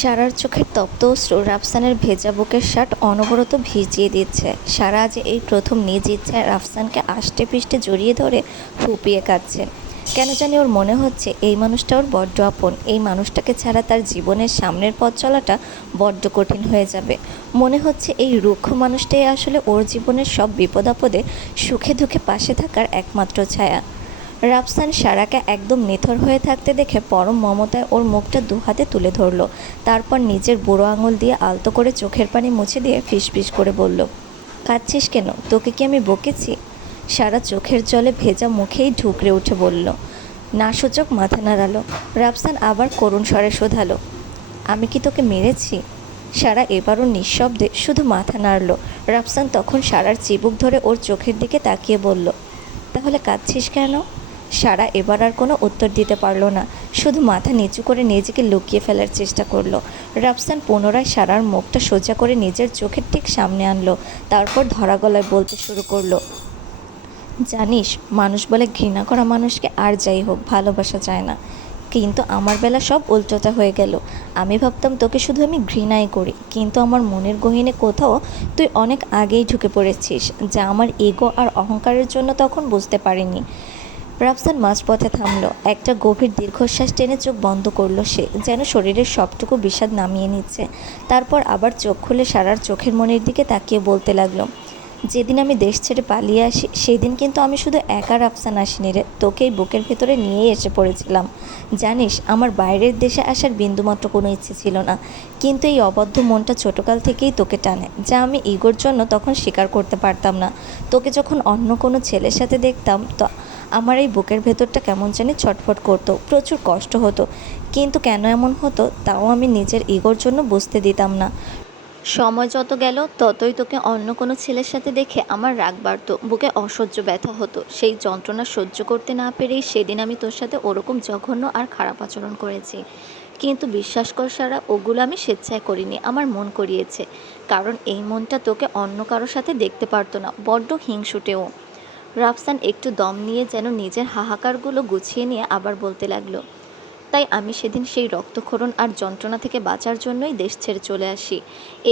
সারার চোখের তপ্ত অশ্রু রাফসানের ভেজা বুকের শার্ট অনবরত ভিজিয়ে দিচ্ছে। সারা আজ এই প্রথম নিজ ইচ্ছায় রাফসানকে আষ্টে পৃষ্ঠে জড়িয়ে ধরে ফুঁপিয়ে কাঁদছে। কেন জানি ওর মনে হচ্ছে এই মানুষটা ওর বড্ড আপন। এই মানুষটাকে ছাড়া তার জীবনের সামনের পথ চলাটা বড্ড কঠিন হয়ে যাবে। মনে হচ্ছে এই রুক্ষ মানুষটাই আসলে ওর জীবনের সব বিপদ আপদে সুখে দুঃখে পাশে থাকার একমাত্র ছায়া। রাফসান সারাকে একদম নিথর হয়ে থাকতে দেখে পরম মমতায় ওর মুখটা দুহাতে তুলে ধরল। তারপর নিজের বুড়ো আঙুল দিয়ে আলতো করে চোখের পানি মুছে দিয়ে ফিসফিস করে বলল, কাঁদছিস কেন? তোকে কি আমি বকেছি? সারা চোখের জলে ভেজা মুখেই ঢুকরে উঠে বলল, না সূচক মাথা নাড়ালো। রাফসান আবার করুণ স্বরে শোধালো, আমি কি তোকে মেরেছি? সারা এবারও নিঃশব্দে শুধু মাথা নাড়ল। রাফসান তখন সারার চিবুক ধরে ওর চোখের দিকে তাকিয়ে বলল, তাহলে কাঁদছিস কেন? সারা এবার আর কোনো উত্তর দিতে পারল না, শুধু মাথা নিচু করে নিজেকে লুকিয়ে ফেলার চেষ্টা করলো। রাফসান পুনরায় সারার মুখটা সোজা করে নিজের চোখের ঠিক সামনে আনলো। তারপর ধরা গলায় বলতে শুরু করলো, জানিস, মানুষ বলে ঘৃণা করা মানুষকে আর যাই হোক ভালোবাসা যায় না, কিন্তু আমার বেলা সব উল্টোটা হয়ে গেল। আমি ভাবতাম তোকে শুধু আমি ঘৃণাই করি, কিন্তু আমার মনের গহীনে কোথাও তুই অনেক আগেই ঢুকে পড়েছিস, যা আমার ইগো আর অহংকারের জন্য তখন বুঝতে পারিনি। রাফসান মাঝপথে থামল। একটা গভীর দীর্ঘশ্বাস টেনে চোখ বন্ধ করলো সে, যেন শরীরের সবটুকু বিষাদ নামিয়ে নিচ্ছে। তারপর আবার চোখ খুলে সারার চোখের মনের দিকে তাকিয়ে বলতে লাগলো, যেদিন আমি দেশ ছেড়ে পালিয়ে আসি সেদিন কিন্তু আমি শুধু একা রাফসান আসিনি রে, তোকেই বুকের ভেতরে নিয়েই এসে পড়েছিলাম। জানিস, আমার বাইরের দেশে আসার বিন্দুমাত্র কোনো ইচ্ছে ছিল না, কিন্তু এই অবদ্ধ মনটা ছোটকাল থেকেই তোকে টানে, যা আমি ইগোর জন্য তখন স্বীকার করতে পারতাম না। তোকে যখন অন্য কোনো ছেলের সাথে দেখতাম তো আমার এই বুকের ভেতরটা কেমন জানি ছটফট করতো, প্রচুর কষ্ট হতো, কিন্তু কেন এমন হতো তাও আমি নিজের ইগোর জন্য বুঝতে দিতাম না। সময় যত গেল ততই তোকে অন্য কোনো ছেলের সাথে দেখে আমার রাগ বাড়তো, বুকে অসহ্য ব্যথা হতো। সেই যন্ত্রণা সহ্য করতে না পেরেই সেদিন আমি তোর সাথে ওরকম জঘন্য আর খারাপ আচরণ করেছি। কিন্তু বিশ্বাস কর সারা, ওগুলো আমি স্বেচ্ছায় করিনি, আমার মন করিয়েছে। কারণ এই মনটা তোকে অন্য কারোর সাথে দেখতে পারতো না, বড্ড হিংসুটেও। রাফসান একটু দম নিয়ে যেন নিজের হাহাকারগুলো গুছিয়ে নিয়ে আবার বলতে লাগলো, তাই আমি সেদিন সেই রক্তক্ষরণ আর যন্ত্রণা থেকে বাঁচার জন্যই দেশ ছেড়ে চলে আসি,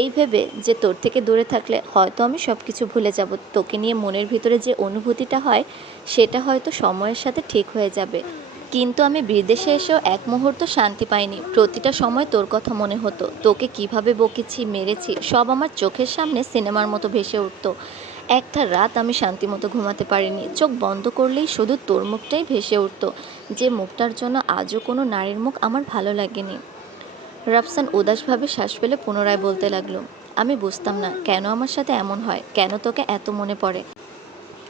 এই ভেবে যে তোর থেকে দূরে থাকলে হয়তো আমি সব কিছু ভুলে যাব, তোকে নিয়ে মনের ভিতরে যে অনুভূতিটা হয় সেটা হয়তো সময়ের সাথে ঠিক হয়ে যাবে। কিন্তু আমি বিদেশে এসেও এক মুহূর্ত শান্তি পাইনি। প্রতিটা সময় তোর কথা মনে হতো, তোকে কিভাবে বকেছি, মেরেছি, সব আমার চোখের সামনে সিনেমার মতো ভেসে উঠত। একটা রাত আমি শান্তিমতো ঘুমাতে পারিনি, চোখ বন্ধ করলেই শুধু তোর মুখটাই ভেসে উঠত, যে মুখটার জন্য আজও কোনো নারীর মুখ আমার ভালো লাগেনি। রাফসান উদাসভাবে শ্বাস ফেলে পুনরায় বলতে লাগলো, আমি বুঝতাম না কেন আমার সাথে এমন হয়, কেন তোকে এত মনে পড়ে,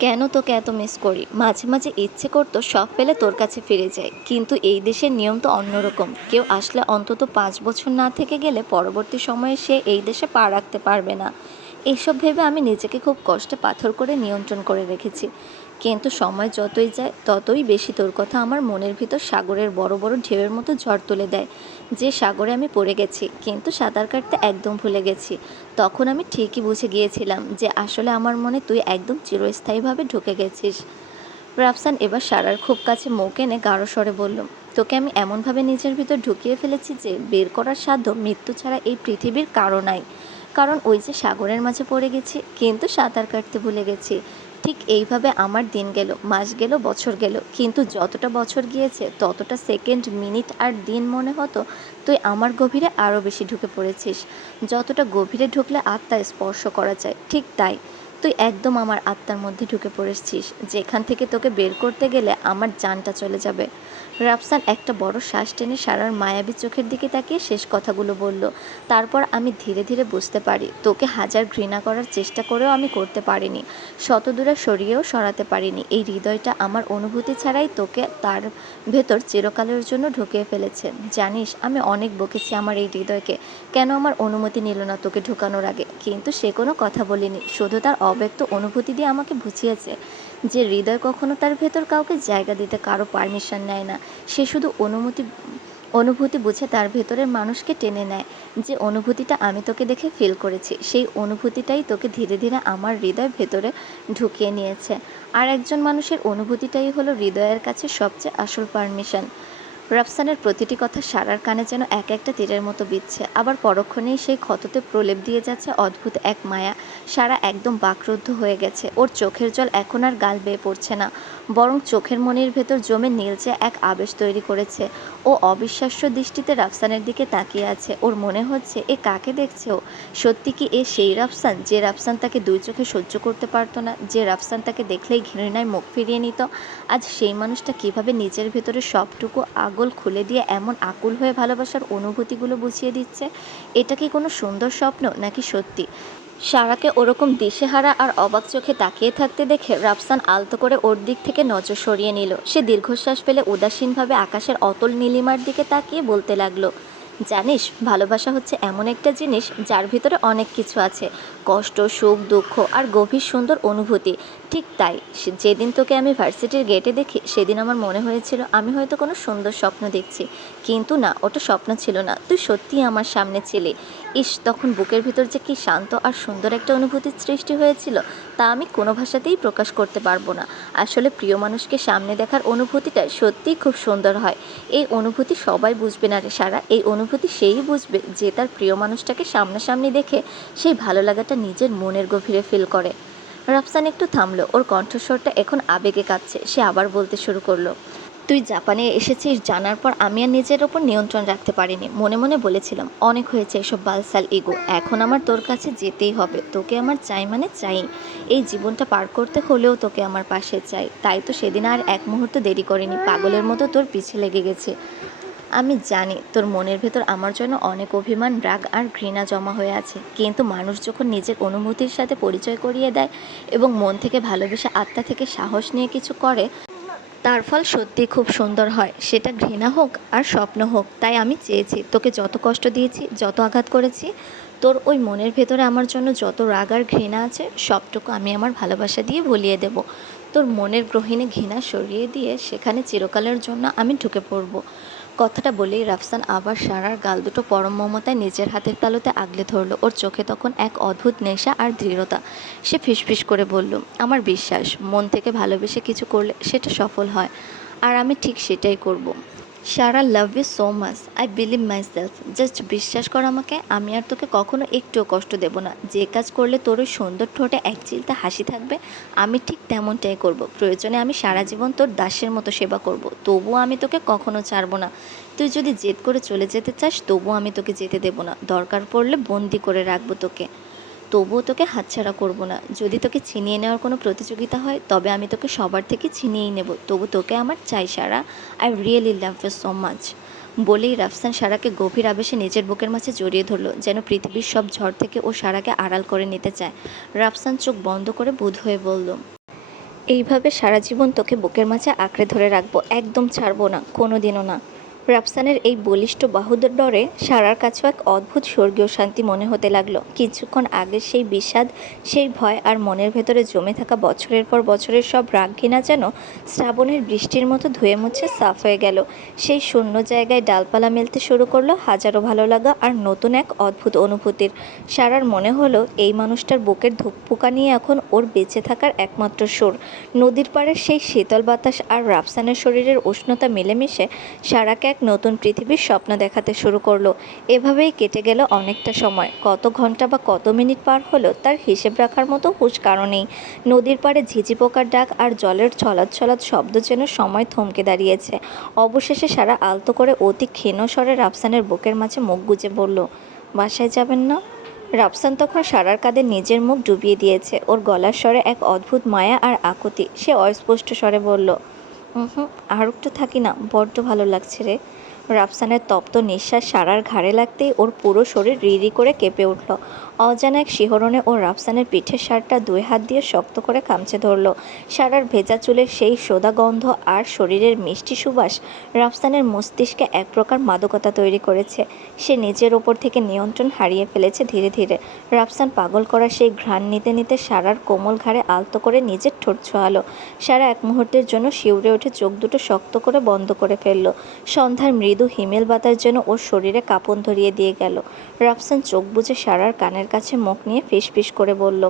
কেন তোকে এত মিস করি। মাঝে মাঝে ইচ্ছে করতো সব ফেলে তোর কাছে ফিরে যাই, কিন্তু এই দেশের নিয়ম তো অন্যরকম। কেউ আসলে অন্তত 5 বছর না থেকে গেলে পরবর্তী সময়ে সে এই দেশে পা রাখতে পারবে না। এইসব ভেবে আমি নিজেকে খুব কষ্টে পাথর করে নিয়ন্ত্রণ করে রেখেছি, কিন্তু সময় যতই যায় ততই বেশি তোর কথা আমার মনের ভিতর সাগরের বড় বড় ঢেউয়ের মতো ঝড় তুলে দেয়। যে সাগরে আমি পড়ে গেছি, কিন্তু সাঁতার কাটতে একদম ভুলে গেছি, তখন আমি ঠিকই বুঝে গিয়েছিলাম যে আসলে আমার মনে তুই একদম চিরস্থায়ীভাবে ঢুকে গেছিস। রাফসান এবার সারার খুব কাছে মুখ এনে গাঢ় স্বরে বলল, তোকে আমি এমনভাবে নিজের ভিতর ঢুকিয়ে ফেলেছি যে বের করার সাধ্য মৃত্যু ছাড়া এই পৃথিবীর কারো নাই। কারণ ওই যে সাগরের মাঝে পড়ে গেছি, কিন্তু সাঁতার কাটতে ভুলে গেছি। ঠিক এইভাবে আমার দিন গেল, মাস গেল, বছর গেল, কিন্তু যতটা বছর গিয়েছে ততটা সেকেন্ড, মিনিট আর দিন মনে হতো তুই আমার গভীরে আরও বেশি ঢুকে পড়েছিস। যতটা গভীরে ঢুকলে আত্মা স্পর্শ করা যায়, ঠিক তাই তুই একদম আমার আত্মার মধ্যে ঢুকে পড়েছিস, যেখান থেকে তোকে বের করতে গেলে আমার জানটা চলে যাবে। রাফসান একটা বড় শ্বাস টেনে সারার মায়াবী চোখের দিকে তাকিয়ে শেষ কথাগুলো বলল। তারপর আমি ধীরে ধীরে বুঝতে পারি, তোকে হাজার ঘৃণা করার চেষ্টা করেও আমি করতে পারিনি, শত দূরে সরিয়েও সরাতে পারিনি। এই হৃদয়টা আমার অনুভূতি ছাড়াই তোকে তার ভেতর চিরকালের জন্য ঢুকিয়ে ফেলেছে। জানিস, আমি অনেক বকেছি আমার এই হৃদয়কে, কেন আমার অনুমতি নিল না তোকে ঢুকানোর আগে, কিন্তু সে কোনো কথা বলিনি, শুধু তার অব্যক্ত অনুভূতি দিয়ে আমাকে বুঝিয়েছে যে হৃদয় কখনো তার ভেতর কাউকে জায়গা দিতে কারো পারমিশন নেয় না। সে শুধু অনুভূতি বুঝে তার ভেতরের মানুষকে টেনে নেয়। যে অনুভূতিটা আমি তোকে দেখে ফিল করেছি, সেই অনুভূতিটাই তোকে ধীরে ধীরে আমার হৃদয় ভেতরে ঢুকিয়ে নিয়েছে। আর একজন মানুষের অনুভূতিটাই হলো হৃদয়ের কাছে সবচেয়ে আসল পারমিশন। রাফসানের প্রতিটি কথা সারার কানে যেন এক একটা তীরের মতো বিচ্ছে, আবার পরক্ষণেই সেই ক্ষততে প্রলেপ দিয়ে যাচ্ছে অদ্ভুত এক মায়া। সারা একদম বাকরুদ্ধ হয়ে গেছে। ওর চোখের জল এখন আর গাল বেয়ে পড়ছে না, বরং চোখের মনির ভেতর জমে নীলচে এক আবেশ তৈরি করেছে। ও অবিশ্বাস্য দৃষ্টিতে রাফসানের দিকে তাকিয়ে আছে। ওর মনে হচ্ছে এ কাকে দেখছে ও? সত্যি কি এ সেই রাফসান, যে রাফসান তাকে দুই চোখে সহ্য করতে পারতো না, যে রাফসান তাকে দেখলেই ঘৃণায় মুখ ফিরিয়ে নিত? আজ সেই মানুষটা কিভাবে নিজের ভেতরে সবটুকু আগল খুলে দিয়ে এমন আকুল হয়ে ভালোবাসার অনুভূতিগুলো বুঝিয়ে দিচ্ছে? এটা কি কোনো সুন্দর স্বপ্ন নাকি সত্যি? সারাকে ওরকম দিশেহারা আর অবাক চোখে তাকিয়ে থাকতে দেখে রাফসান আলতো করে ওর দিক থেকে নজর সরিয়ে নিল। সে দীর্ঘশ্বাস ফেলে উদাসীনভাবে আকাশের অতল নীলিমার দিকে তাকিয়ে বলতে লাগলো, জানিস, ভালোবাসা হচ্ছে এমন একটা জিনিস যার ভিতরে অনেক কিছু আছে। কষ্ট, সুখ, দুঃখ আর গভীর সুন্দর অনুভূতি। ঠিক তাই, যেদিন তোকে আমি ভার্সিটির গেটে দেখি সেদিন আমার মনে হয়েছিল আমি হয়তো কোনো সুন্দর স্বপ্ন দেখছি। কিন্তু না, ওটা স্বপ্ন ছিল না, তুই সত্যিই আমার সামনে ছিলি। ইস, তখন বুকের ভিতর যে কি শান্ত আর সুন্দর একটা অনুভূতির সৃষ্টি হয়েছিল, তা আমি কোনো ভাষাতেই প্রকাশ করতে পারবো না। আসলে প্রিয় মানুষকে সামনে দেখার অনুভূতিটা সত্যিই খুব সুন্দর হয়। এই অনুভূতি সবাই বুঝবে না রে সারা, এই অনুভূতি সেই বুঝবে যে তার প্রিয় মানুষটাকে সামনাসামনি দেখে সেই ভালো লাগাটা নিজের মনের গভীরে ফিল করে। রাফসান একটু থামলো। ওর কণ্ঠস্বরটা এখন আবেগে কাঁদছে। সে আবার বলতে শুরু করলো, তুই জাপানে এসেছিস জানার পর আমি আর নিজের ওপর নিয়ন্ত্রণ রাখতে পারিনি। মনে মনে বলেছিলাম অনেক হয়েছে এসব বালসাল ইগো, এখন আমার তোর কাছে যেতেই হবে। তোকে আমার চাই মানে চাই। এই জীবনটা পার করতে হলেও তোকে আমার পাশে চাই। তাই তো সেদিন আর এক মুহূর্ত দেরি করিনি, পাগলের মতো তোর পিছে লেগে গেছি। আমি জানি তোর মনের ভেতর আমার জন্য অনেক অভিমান, রাগ আর ঘৃণা জমা হয়ে আছে, কিন্তু মানুষ যখন নিজের অনুভূতির সাথে পরিচয় করিয়ে দেয় এবং মন থেকে ভালোবেসে আত্মা থেকে সাহস নিয়ে কিছু করে, তার ফল সত্যিই খুব সুন্দর হয়। সেটা ঘৃণা হোক আর স্বপ্ন হোক। তাই আমি চেয়েছি তোকে যত কষ্ট দিয়েছি, যত আঘাত করেছি, তোর ওই মনের ভেতরে আমার জন্য যত রাগ আর ঘৃণা আছে, সবটুকু আমি আমার ভালোবাসা দিয়ে ভুলিয়ে দেব। তোর মনের গহীনে ঘৃণা সরিয়ে দিয়ে সেখানে চিরকালের জন্য আমি ঢুকে পড়ব। কথাটা বলেই রাফসান আবার সারার গাল দুটো পরম মমতায় নিজের হাতের তালুতে আগলে ধরল। ওর চোখে তখন এক অদ্ভুত নেশা আর দৃঢ়তা। সে ফিসফিস করে বলল, আমার বিশ্বাস, মন থেকে ভালোবেসে কিছু করলে সেটা সফল হয়, আর আমি ঠিক সেটাই করব। Sara, love you so much, I believe myself. Just বিশ্বাস কর আমাকে, আমি আর তোকে কখনো একটুও কষ্ট দেব না। যে কাজ করলে তোর ওই সুন্দর ঠোঁটে এক চিলতে হাসি থাকবে, আমি ঠিক তেমনটাই করব। প্রয়োজনে আমি সারা জীবন তোর দাসের মতো সেবা করব, তবুও আমি তোকে কখনো ছাড়বো না। তুই যদি জেদ করে চলে যেতে চাস, তবুও আমি তোকে যেতে দেব না। দরকার পড়লে বন্দি করে রাখবো তোকে, তবুও তোকে হাতছাড়া করব না। যদি তোকে ছিনিয়ে নেওয়ার কোনো প্রতিযোগিতা হয়, তবে আমি তোকে সবার থেকে ছিনিয়েই নেব। তবু তোকে আমার চাই Sara. I really love you so much. বলেই রাফসান সারাকে গভীর আবেশে নিজের বুকের মাঝে জড়িয়ে ধরল, যেন পৃথিবীর সব ঝড় থেকে ও সারাকে আড়াল করে নিতে চায়। রাফসান চোখ বন্ধ করে বুঁদ হয়ে বলল, এইভাবে সারা জীবন তোকে বুকের মাঝে আঁকড়ে ধরে রাখবো, একদম ছাড়বো না, কোনো দিনও না। রাফসানের এই বলিষ্ঠ বাহুদের ডরে সারার কাছেও এক অদ্ভুত স্বর্গীয় শান্তি মনে হতে লাগলো। কিছুক্ষণ আগে সেই বিষাদ, সেই ভয় আর মনের ভেতরে জমে থাকা বছরের পর বছরের সব রাগ ঘৃণা যেন শ্রাবণের বৃষ্টির মতো ধুয়ে মুছে সাফ হয়ে গেল। সেই শূন্য জায়গায় ডালপালা মেলতে শুরু করলো হাজারো ভালো লাগা আর নতুন এক অদ্ভুত অনুভূতির। সারার মনে হলো এই মানুষটার বুকের ধুকপুকা নিয়ে এখন ওর বেঁচে থাকার একমাত্র সুর। নদীর পাড়ের সেই শীতল বাতাস আর রাফসানের শরীরের উষ্ণতা মিলেমিশে সারাকে এক নতুন পৃথিবীর স্বপ্ন দেখাতে শুরু করলো। এভাবেই কেটে গেল অনেকটা সময়। কত ঘন্টা বা কত মিনিট পার হলো তার হিসেব রাখার মতো হুঁশ কারো নেই। নদীর পাড়ে ঝিঝি পোকার ডাক আর জলের ছলাৎ ছলাৎ শব্দ যেন সময় থমকে দাঁড়িয়েছে। অবশেষে সারা আলতো করে অতি ক্ষীণ স্বরে রাফসানের বুকের মাঝে মুখ গুজে বলল, বাসায় যাবেন না? রাফসান তখন সারার কাঁধে নিজের মুখ ডুবিয়ে দিয়েছে। ওর গলার স্বরে এক অদ্ভুত মায়া আর আকুতি। সে অস্পষ্ট স্বরে বলল, হুম, আর একটু থাকি না, বড্ড ভালো লাগছে রে। রাফসানের তপ্ত নিঃশ্বাস সারার ঘাড়ে লাগতেই ওর পুরো শরীর রিরি করে কেঁপে উঠল। অজানা এক শিহরণে ও রাফসানের পিঠের শার্টটা দুই হাত দিয়ে শক্ত করে খামচে ধরল। সারার ভেজা চুলের সেই সোদা গন্ধ আর শরীরের মিষ্টি সুবাস রাফসানের মস্তিষ্কে এক প্রকার মাদকতা তৈরি করেছে। সে নিজের ওপর থেকে নিয়ন্ত্রণ হারিয়ে ফেলেছে ধীরে ধীরে। রাফসান পাগল করা সেই ঘ্রাণ নিতে নিতে সারার কোমল ঘাড়ে আলতো করে নিজের ঠোঁট ছোঁয়ালো। সারা এক মুহূর্তের জন্য শিউরে উঠে চোখ দুটো শক্ত করে বন্ধ করে ফেলল। সন্ধ্যার মৃদু হিমেল বাতাস যেন ওর শরীরে কাঁপন ধরিয়ে দিয়ে গেল। রাফসান চোখ বুজে সারার কানের কাছে মুখ নিয়ে ফিসফিস করে বলল,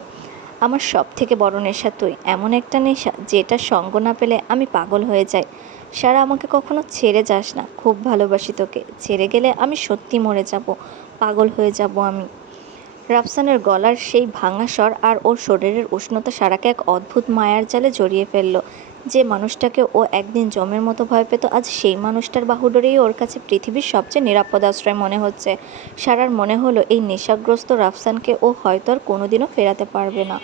আমার সব থেকে বড় নেশা তুই, এমন একটা নেশা যেটা সঙ্গ না পেলে আমি পাগল হয়ে যাই। সারা, আমাকে কখনো ছেড়ে যাস না, খুব ভালোবাসি তোকে, ছেড়ে গেলে আমি সত্যি মরে যাব, পাগল হয়ে যাব আমি। রাফসানের গলার সেই ভাঙা স্বর আর ওর শরীরের উষ্ণতা সারাকে এক অদ্ভুত মায়ার জালে জড়িয়ে ফেলল। যে মানুষটাকে ও একদিন জমের মতো ভয় পেত, আজ সেই মানুষটার বাহুডোরেই ওর কাছে পৃথিবীর সবচেয়ে নিরাপদ আশ্রয় মনে হচ্ছে। সারার মনে হলো এই নেশাগ্রস্ত রাফসানকে ও হয়তো আর কোনোদিনও ফেরাতে পারবে না।